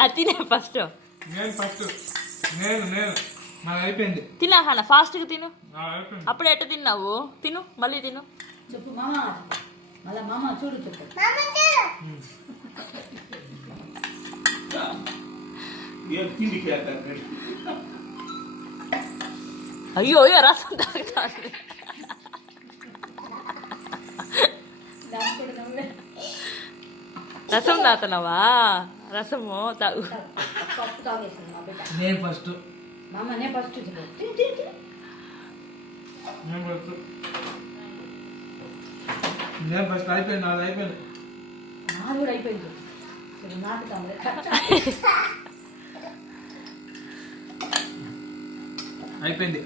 అది తినే ఫస్ట్. నేను ఫస్ట్. నేను నాకు అయిపోయింది. తిన్నా హన్న ఫాస్ట్గా తిను. అయిపోయింది. అప్పుడు ఎట్ట తిన్నావు? తిను మళ్ళీ తిను. చెప్పు మామ, మళ్ళా మామ చూడు చెప్పు. అయ్యో అయ్యో రసం తాగుతాడు. దానికి కూడా నవ్వే. రసం తాగుతున్నావా? రసము తాగు. పప్పు తాగేసింది మా బిడ్డ. నేను ఫస్ట్. మామ నేను ఫస్ట్ చెప్పు. తిను తిను తిను. నేను ఫస్ట్ అయిపోయింది. నాది అయిపోయింది. నాది కూడా అయిపోయింది. నాకు తాగలే. అయిపోయింది.